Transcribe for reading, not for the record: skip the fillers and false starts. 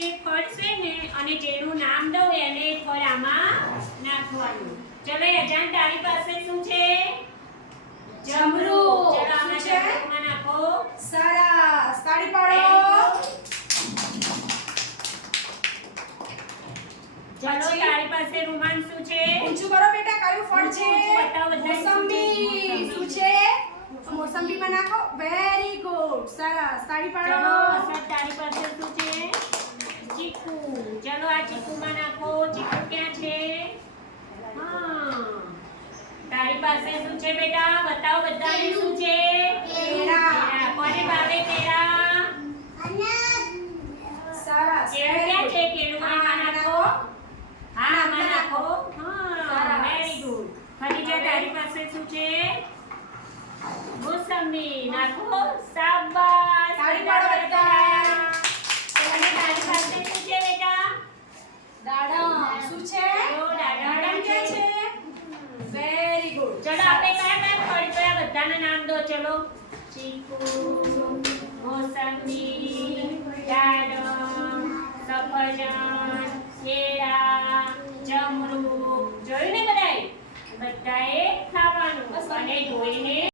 જે ફળ છે ને અને જેનું નામ દઉં એને ફળ આમાં નાખવાનું. ચલો અજાન તારી પાસે શું છે? જમરૂ. ચલો આમાં જમરૂમાં નાખો. સરસ. તાળી પાડો. ચલો તારી પાસે રૂમાન શું છે? ઊંચું કરો બેટા. કયું ફળ છે? બતાવો બધા. મોસંબી. શું છે? મોસંબીમાં નાખો. Very good. સરસ. તાળી પાડો. ચલો અસદ તારી પાસે શું છે? ચીકુ. ચલો આ ચીકુમાં નાખો. ચીકુ ક્યાં છે? હા. તારી પાસે શું છે બેટા? બતાવો બધાને શું છે? કેળા. કોને ભાવે કેળા? સરસ. કેળું ક્યાં છે? કેળું આમાં નાખો. હા આમાં નાખો. હા સરસ. Very good. ખદીજા તારી પાસે શું છે? મોસંબી. નાખો. શાબાશ. તાળી પાડો બધા. અને તારી પાસે શું છે બેટા? દાડમ. શું છે? જો દાડમ દાડમ ક્યાં છે? Very good. ચલો આપણે કયા કયા ફળ કયા બધાના નામ દો. ચલો ચીકુ, મોસંબી, દાડમ, સફરજન, કેળા, જમરૂ. જોયું ને બધાએ ખાવાનું અને ધોઈને